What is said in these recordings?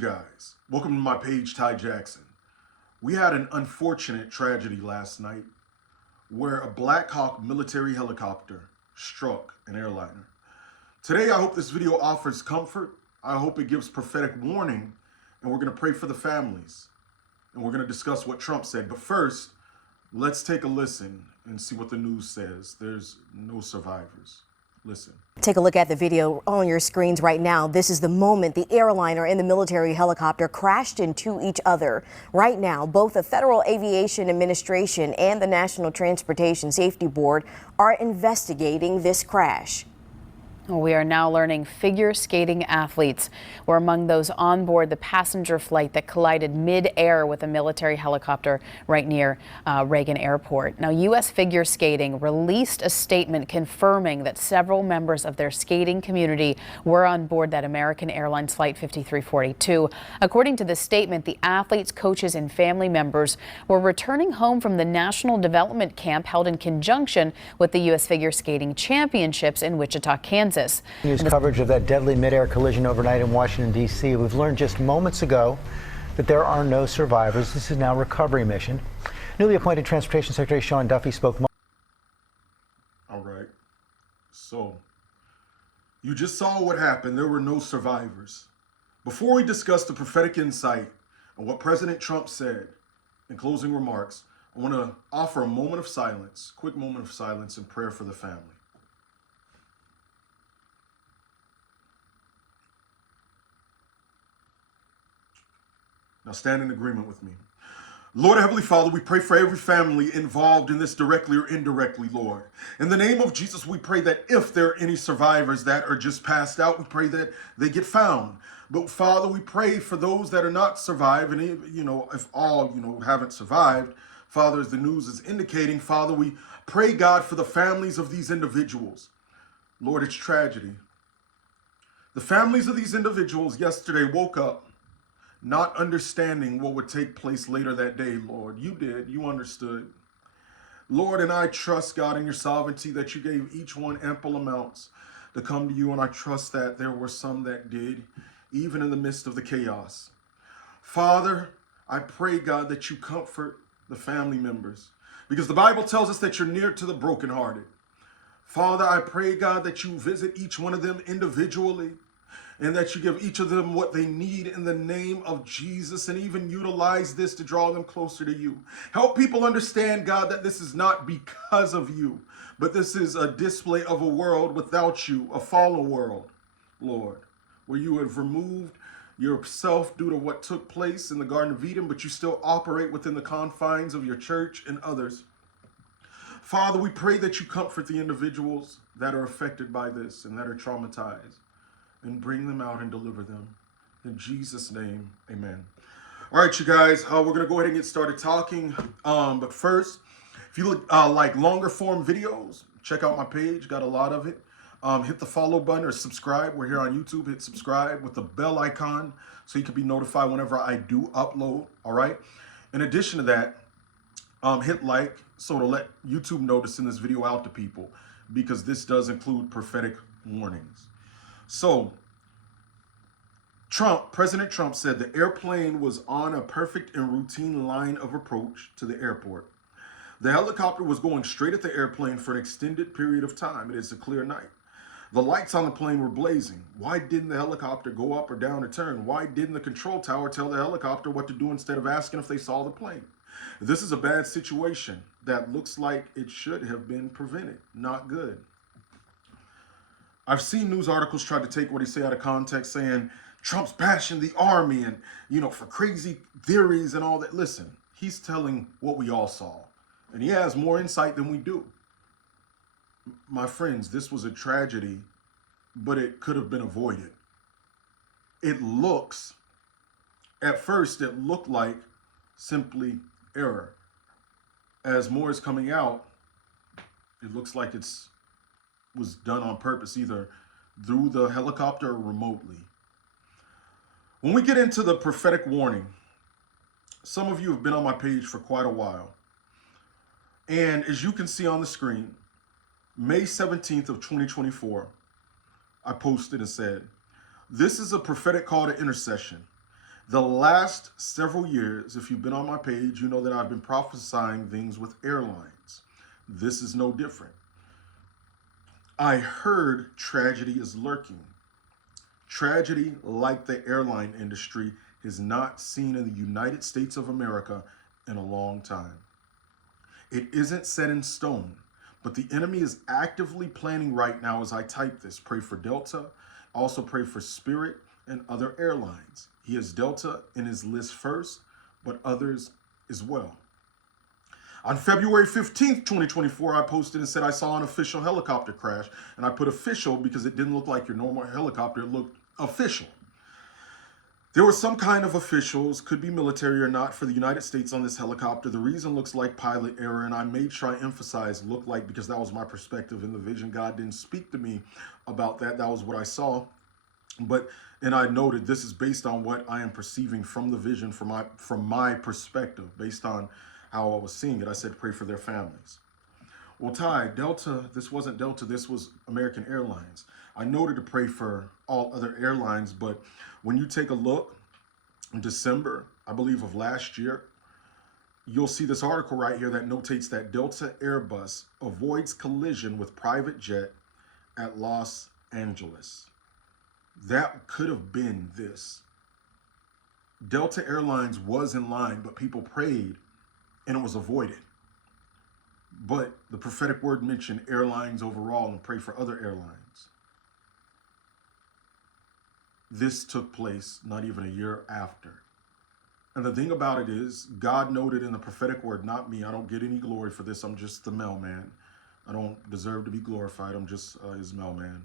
Guys, welcome to my page, Ty Jackson. We had an unfortunate tragedy last night where a Black Hawk military helicopter struck an airliner. Today, I hope this video offers comfort. I hope it gives prophetic warning, and we're going to pray for the families. And we're going to discuss what Trump said. But first, let's take a listen and see what the news says. There's no survivors. Listen. Take a look at the video on your screens right now. This is the moment the airliner and the military helicopter crashed into each other. Right now, both the Federal Aviation Administration and the National Transportation Safety Board are investigating this crash. We are now learning figure skating athletes were among those on board the passenger flight that collided mid-air with a military helicopter right near Reagan Airport. Now, U.S. figure skating released a statement confirming that several members of their skating community were on board that American Airlines Flight 5342. According to the statement, the athletes, coaches, and family members were returning home from the National Development Camp held in conjunction with the U.S. Figure Skating Championships in Wichita, Kansas. News coverage of that deadly mid-air collision overnight in Washington, D.C. We've learned just moments ago that there are no survivors. This is now a recovery mission. Newly appointed Transportation Secretary Sean Duffy spoke. All right. So, you just saw what happened. There were no survivors. Before we discuss the prophetic insight and what President Trump said in closing remarks, I want to offer a moment of silence, quick moment of silence and prayer for the family. Now stand in agreement with me. Lord, Heavenly Father, we pray for every family involved in this directly or indirectly, Lord. In the name of Jesus, we pray that if there are any survivors that are just passed out, we pray that they get found. But Father, we pray for those that are not survived, and if all, haven't survived, Father, as the news is indicating, Father, we pray, God, for the families of these individuals. Lord, it's tragedy. The families of these individuals yesterday woke up not understanding what would take place later that day, Lord. You did. You understood. Lord, and I trust, God, in your sovereignty that you gave each one ample amounts to come to you, and I trust that there were some that did, even in the midst of the chaos. Father, I pray, God, that you comfort the family members, because the Bible tells us that you're near to the brokenhearted. Father, I pray, God, that you visit each one of them individually, and that you give each of them what they need in the name of Jesus, and even utilize this to draw them closer to you. Help people understand, God, that this is not because of you, but this is a display of a world without you, a fallen world, Lord, where you have removed yourself due to what took place in the Garden of Eden, but you still operate within the confines of your church and others. Father, we pray that you comfort the individuals that are affected by this and that are traumatized, and bring them out and deliver them. In Jesus' name, amen. All right, you guys, we're going to go ahead and get started talking. But first, if you look like longer form videos, check out my page. Got a lot of it. Hit the follow button or subscribe. We're here on YouTube. Hit subscribe with the bell icon so you can be notified whenever I do upload. All right. In addition to that, hit like so to let YouTube know to send this video out to people, because this does include prophetic warnings. So, President Trump said the airplane was on a perfect and routine line of approach to the airport. The helicopter was going straight at the airplane for an extended period of time. It is a clear night. The lights on the plane were blazing. Why didn't the helicopter go up or down or turn? Why didn't the control tower tell the helicopter what to do instead of asking if they saw the plane? This is a bad situation that looks like it should have been prevented. Not good. I've seen news articles try to take what he said out of context, saying Trump's bashing the army and, for crazy theories and all that. Listen, he's telling what we all saw, and he has more insight than we do. My friends, this was a tragedy, but it could have been avoided. At first, it looked like simply error. As more is coming out, it looks like was done on purpose, either through the helicopter or remotely. When we get into the prophetic warning, some of you have been on my page for quite a while. And as you can see on the screen, May 17th of 2024, I posted and said, "This is a prophetic call to intercession. The last several years, if you've been on my page, you know that I've been prophesying things with airlines. This is no different. I heard tragedy is lurking. Tragedy, like the airline industry, is not seen in the United States of America in a long time. It isn't set in stone, but the enemy is actively planning right now as I type this. Pray for Delta, also pray for Spirit and other airlines. He has Delta in his list first, but others as well. On February 15th, 2024, I posted and said I saw an official helicopter crash, and I put official because it didn't look like your normal helicopter, it looked official. There were some kind of officials, could be military or not, for the United States on this helicopter. The reason looks like pilot error, and I made sure I emphasize look like because that was my perspective in the vision. God didn't speak to me about that. That was what I saw. And I noted this is based on what I am perceiving from the vision, from my perspective, based on how I was seeing it. I said pray for their families. Well, Ty, Delta, this wasn't Delta, this was American Airlines. I noted to pray for all other airlines, but when you take a look in December, I believe of last year, you'll see this article right here that notates that Delta Airbus avoids collision with private jet at Los Angeles. That could have been this. Delta Airlines was in line, but people prayed and it was avoided. But the prophetic word mentioned airlines overall and pray for other airlines. This took place not even a year after. And the thing about it is, God noted in the prophetic word, not me, I don't get any glory for this, I'm just the mailman. I don't deserve to be glorified, I'm just his mailman.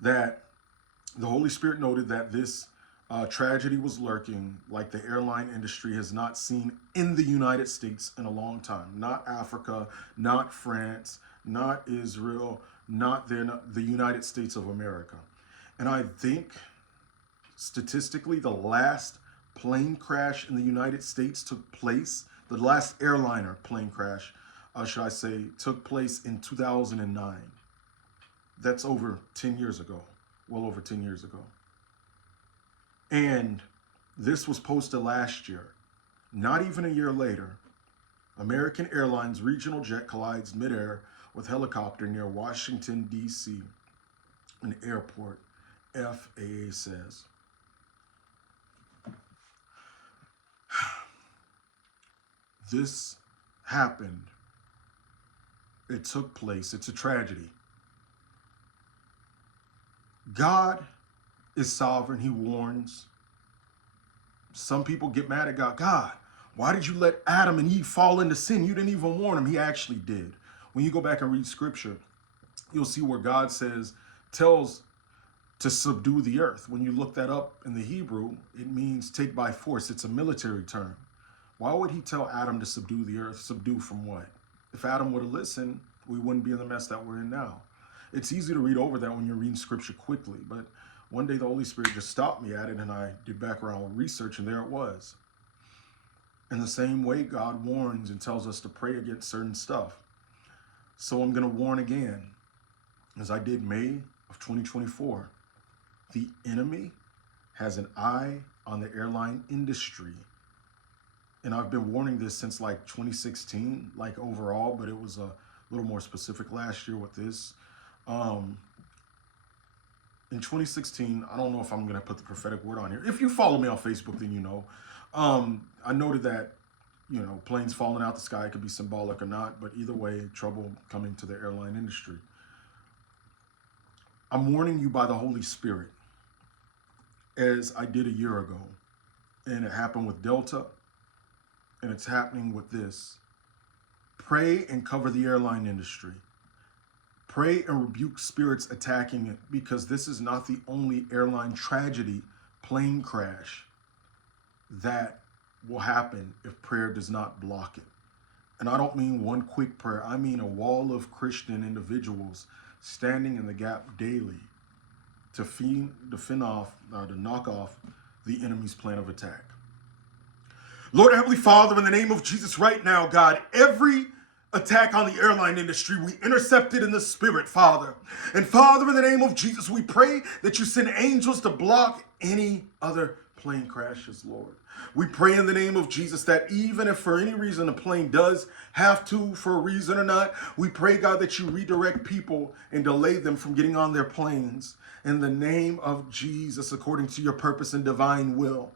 That the Holy Spirit noted that this tragedy was lurking like the airline industry has not seen in the United States in a long time. Not Africa, not France, not Israel, not the United States of America. And I think statistically the last plane crash in the United States took place, the last airliner plane crash, should I say, took place in 2009. That's over 10 years ago, well over 10 years ago. And this was posted last year. Not even a year later, American Airlines regional jet collides midair with helicopter near Washington, D.C., an airport, FAA says. This happened. It took place. It's a tragedy. God is sovereign. He warns. Some people get mad at God. God, why did you let Adam and Eve fall into sin? You didn't even warn them. He actually did. When you go back and read scripture, you'll see where God tells to subdue the earth. When you look that up in the Hebrew, it means take by force. It's a military term. Why would he tell Adam to subdue the earth? Subdue from what? If Adam would have listened, we wouldn't be in the mess that we're in now. It's easy to read over that when you're reading scripture quickly, but one day the Holy Spirit just stopped me at it and I did background research and there it was. In the same way, God warns and tells us to pray against certain stuff. So I'm going to warn again, as I did May of 2024. The enemy has an eye on the airline industry. And I've been warning this since like 2016, like overall, but it was a little more specific last year with this. In 2016, I don't know if I'm going to put the prophetic word on here. If you follow me on Facebook, then you know. I noted that, planes falling out the sky could be symbolic or not, but either way, trouble coming to the airline industry. I'm warning you by the Holy Spirit, as I did a year ago. And it happened with Delta, and it's happening with this. Pray and cover the airline industry. Pray and rebuke spirits attacking it, because this is not the only airline tragedy, plane crash, that will happen if prayer does not block it. And I don't mean one quick prayer. I mean a wall of Christian individuals standing in the gap daily to knock off the enemy's plan of attack. Lord, Heavenly Father, in the name of Jesus right now, God, every attack on the airline industry, we intercept it in the spirit, Father. And Father, in the name of Jesus, we pray that you send angels to block any other plane crashes, Lord. We pray in the name of Jesus that even if for any reason the plane does have to, for a reason or not, we pray, God, that you redirect people and delay them from getting on their planes. In the name of Jesus, according to your purpose and divine will.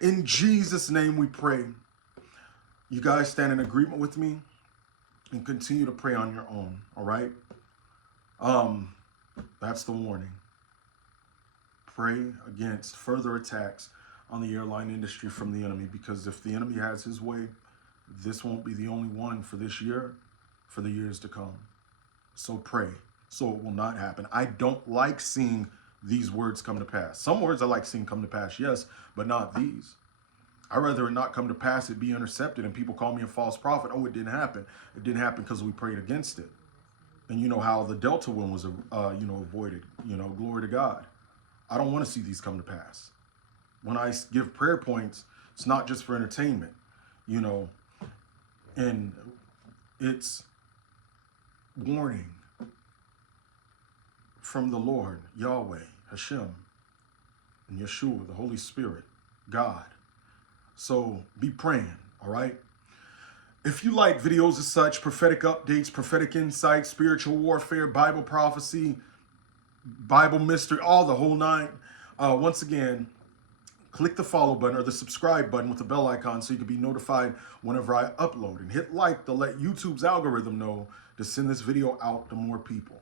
In Jesus' name we pray. You guys stand in agreement with me and continue to pray on your own, all right? That's the warning. Pray against further attacks on the airline industry from the enemy, because if the enemy has his way, this won't be the only one for this year, for the years to come. So pray, so it will not happen. I don't like seeing these words come to pass. Some words I like seeing come to pass, yes, but not these. I'd rather it not come to pass, it be intercepted, and people call me a false prophet. Oh, it didn't happen. It didn't happen because we prayed against it. And you know how the Delta one was, avoided. Glory to God. I don't want to see these come to pass. When I give prayer points, it's not just for entertainment, and it's warning from the Lord, Yahweh, Hashem, and Yeshua, the Holy Spirit, God. So be praying, all right? If you like videos as such, prophetic updates, prophetic insights, spiritual warfare, Bible prophecy, Bible mystery, all the whole nine, once again, click the follow button or the subscribe button with the bell icon so you can be notified whenever I upload. And hit like to let YouTube's algorithm know to send this video out to more people.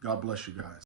God bless you guys.